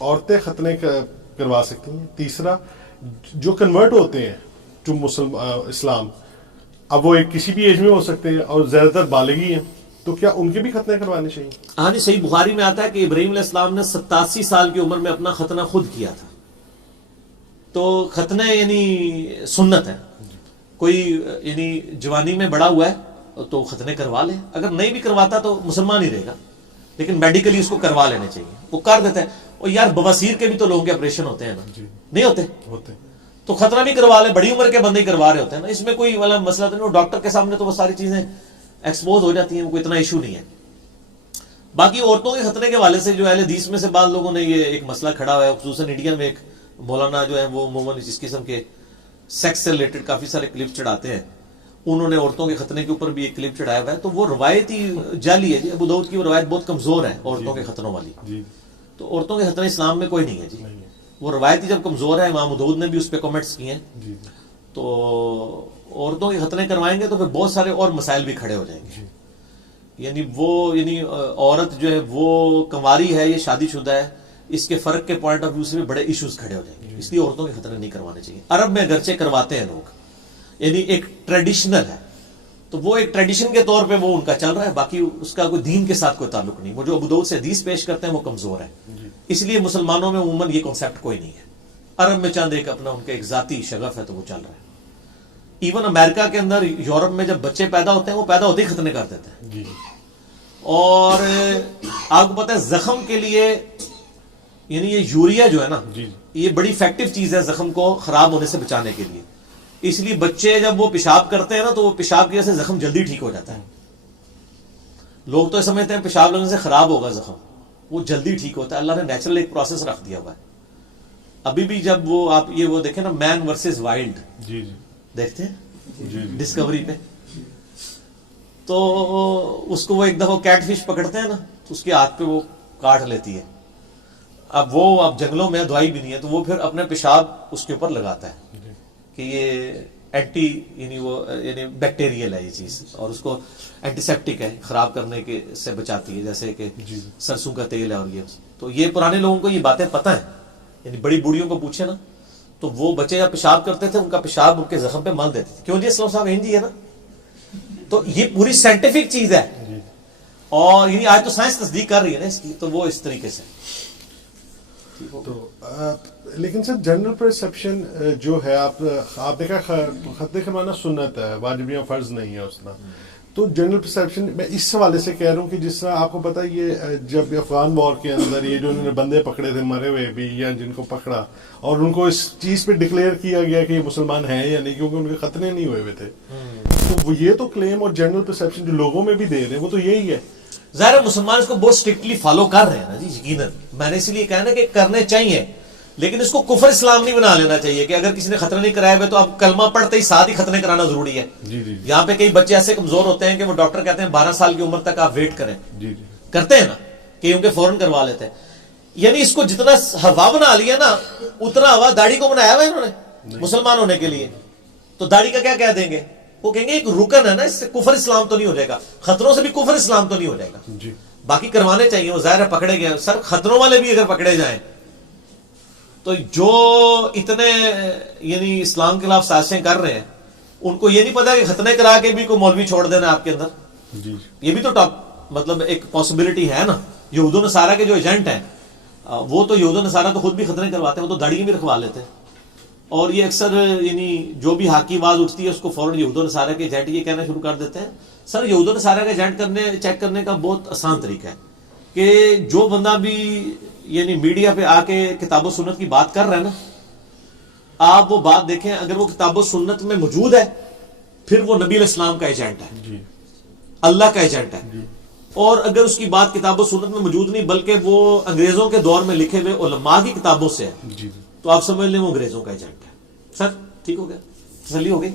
عورتیں ختنے کروا سکتی ہیں. تیسرا جو کنورٹ ہوتے ہیں ٹو اسلام، اب وہ ایک کسی بھی ایج میں ہو سکتے ہیں اور زیادہ تر بالغی ہیں، تو کیا ان کے بھی ختنے کروانے چاہیے؟ ہاں جی، صحیح بخاری میں آتا ہے کہ ابراہیم علیہ السلام نے 87 سال کی عمر میں اپنا ختنہ خود کیا تھا. تو ختنہ یعنی سنت ہے. کوئی یعنی جوانی میں بڑا ہوا ہے تو ختنے کروا لے، اگر نہیں بھی کرواتا تو مسلمان ہی رہے گا، لیکن میڈیکلی اس کو کروا لینے چاہیے. وہ کر دیتا ہے. اور یار بواسیر کے بھی تو لوگوں کے آپریشن ہوتے ہیں نا، نہیں ہوتے؟ تو خطرہ بھی کروا لے، بڑی عمر کے بندے ہی کروا رہے ہوتے ہیں نا، اس میں کوئی والا مسئلہ تو نہیں. ڈاکٹر کے سامنے تو وہ ساری چیزیں ایکسپوز ہو جاتی ہیں، وہ کوئی اتنا ایشو نہیں ہے. باقی عورتوں کے ختنے کے حوالے سے جو اہل حدیث میں سے بعض لوگوں نے یہ ایک مسئلہ کھڑا ہوا ہے، خصوصاً انڈیا میں ایک مولانا جو ہے وہ عموماً اس قسم کے سیکس سے ریلیٹڈ کافی سارے کلپ چڑھاتے ہیں. انہوں نے عورتوں کے ختنے کے اوپر بھی ایک کلپ چڑھایا ہوا ہے. تو وہ روایت ہی جعلی ہے جی. ابو داؤد کی وہ روایت بہت کمزور ہے عورتوں کے ختنوں والی. تو عورتوں کے ختنے اسلام میں کوئی نہیں ہے جی. وہ روایت ہی جب کمزور ہے، امام ابو داؤد نے بھی اس پہ کمنٹس کیے ہیں. تو عورتوں کے ختنے کروائیں گے تو پھر بہت سارے اور مسائل بھی کھڑے ہو جائیں گے. یعنی عورت جو ہے وہ کنواری ہے یا شادی شدہ ہے، اس کے فرق کے پوائنٹ آف ویو سے بھی بڑے ایشوز کھڑے ہو جائیں گے. اس لیے عورتوں کے ختنے نہیں کروانے چاہیے. عرب میں اگرچہ کرواتے ہیں لوگ، یعنی ایک ٹریڈیشنل ہے، تو وہ ایک ٹریڈیشن کے طور پہ وہ ان کا چل رہا ہے. باقی اس کا کوئی دین کے ساتھ کوئی تعلق نہیں. وہ جو ابو داؤد سے حدیث پیش کرتے ہیں وہ کمزور ہے. اس لیے مسلمانوں میں عموماً یہ کنسیپٹ کوئی نہیں ہے. عرب میں چند ایک اپنا ان کا ایک ذاتی شغف ہے تو وہ چل رہا ہے. ایون امریکہ کے اندر، یورپ میں جب بچے پیدا ہوتے ہیں وہ پیدا ہوتے ہی ختنے کر دیتے ہیں. اور آپ کو پتہ ہے زخم کے لیے یعنی یہ یوریا جو ہے نا، یہ بڑی افیکٹو چیز ہے زخم کو خراب ہونے سے بچانے کے لیے. اس لیے بچے جب وہ پیشاب کرتے ہیں نا تو وہ پیشاب کی وجہ سے زخم جلدی ٹھیک ہو جاتا ہے. لوگ تو سمجھتے ہیں پیشاب لگنے سے خراب ہوگا زخم، وہ جلدی ٹھیک ہوتا ہے. اللہ نے نیچرل ایک پروسیس رکھ دیا ہوا ہے. ابھی بھی جب وہ آپ وہ دیکھیں نا، مین ورسز وائلڈ دیکھتے ہیں ڈسکوری پہ، تو اس کو وہ ایک دفعہ کیٹ فش پکڑتے ہیں نا تو اس کے ہاتھ پہ وہ کاٹ لیتی ہے. اب جنگلوں میں دوائی بھی نہیں ہے تو وہ پھر اپنے پیشاب اس کے اوپر لگاتا ہے کہ یہ اینٹی یعنی بیکٹیریل ہے یہ چیز، اور اس کو اینٹی سیپٹک ہے، خراب کرنے کے سے بچاتی ہے، جیسے کہ سرسوں کا تیل ہے. اور تو یہ پرانے لوگوں کو یہ باتیں پتہ ہیں. یعنی بڑی بوڑھیوں کو پوچھے نا تو وہ بچے جب پیشاب کرتے تھے ان کا پیشاب ان کے زخم پہ مل دیتے تھے. کیوں جی اسلام صاحب جی ہے نا. تو یہ پوری سائنٹیفک چیز ہے، اور یعنی آج تو سائنس تصدیق کر رہی ہے نا اس کی. تو وہ اس طریقے سے تو لیکن سر جنرل پرسیپشن جو ہے، آپ نے کہا ختنے کروانا سنت ہے، واجب یا فرض نہیں ہے اس میں. تو جنرل پرسیپشن میں اس حوالے سے کہہ رہا ہوں کہ جس طرح آپ کو پتا یہ جب افغان وار کے اندر یہ جو انہوں نے بندے پکڑے تھے مرے ہوئے بھی، یا جن کو پکڑا اور ان کو اس چیز پہ ڈکلیئر کیا گیا کہ یہ مسلمان ہیں یا نہیں کیونکہ ان کے ختنے نہیں ہوئے تھے، تو یہ تو کلیم اور جنرل پرسیپشن جو لوگوں میں بھی دے رہے ہیں وہ تو یہی ہے. ظاہر مسلمان اس کو بہت اسٹرکٹلی فالو کر رہے ہیں نا جی. یقیناً میں نے اسی لیے کہا نا کہ کرنے چاہیے، لیکن اس کو کفر اسلام نہیں بنا لینا چاہیے کہ اگر کسی نے ختنے نہیں کرائے ہوئے تو اب کلمہ پڑھتے ہی ساتھ ہی ختنے کرانا ضروری ہے. یہاں پہ کئی بچے ایسے کمزور ہوتے ہیں کہ وہ ڈاکٹر کہتے ہیں 12 سال کی عمر تک آپ ویٹ کریں. کرتے ہیں نا کہ ان کے فوراً کروا لیتے ہیں. یعنی اس کو جتنا ہوا بنا لیا نا اتنا ہوا داڑھی کو بنایا ہوا انہوں نے مسلمان ہونے کے لیے. تو داڑھی کا کیا کہہ دیں گے؟ وہ کہیں گے ایک رکن ہے نا، اس سے کفر اسلام تو نہیں ہو جائے گا، خطروں سے بھی کفر اسلام تو نہیں ہو جائے گا. باقی کروانے چاہیے. وہ ظاہر ہے پکڑے گئے سر، خطروں والے بھی اگر پکڑے جائیں تو جو اتنے یعنی اسلام کے خلاف سازشیں کر رہے ہیں ان کو یہ نہیں پتا کہ ختنے کرا کے بھی کوئی مولوی چھوڑ دینا آپ کے اندر. یہ بھی تو مطلب ایک پاسبلٹی ہے نا. یہود و نصارہ کے جو ایجنٹ ہیں وہ تو یہود و نصارہ تو خود بھی ختنے کرواتے ہیں، وہ تو داڑھی بھی رکھوا لیتے ہیں. اور یہ اکثر یعنی جو بھی حاکی آواز اٹھتی ہے اس کو فوراً یہود و نصارہ کے ایجنٹ یہ کہنا شروع کر دیتے ہیں. سر یہود و نصارہ کا ایجنٹ چیک کرنے کا بہت آسان طریقہ ہے کہ جو بندہ بھی یعنی میڈیا پہ آ کے کتاب و سنت کی بات کر رہا ہے نا، آپ وہ بات دیکھیں، اگر وہ کتاب و سنت میں موجود ہے پھر وہ نبی علیہ السلام کا ایجنٹ ہے، اللہ کا ایجنٹ ہے. اور اگر اس کی بات کتاب و سنت میں موجود نہیں بلکہ وہ انگریزوں کے دور میں لکھے ہوئے علماء کی کتابوں سے ہے تو آپ سمجھ لیں وہ انگریزوں کا ایجنٹ ہے. سر ٹھیک ہو گیا، تسلی ہو گئی.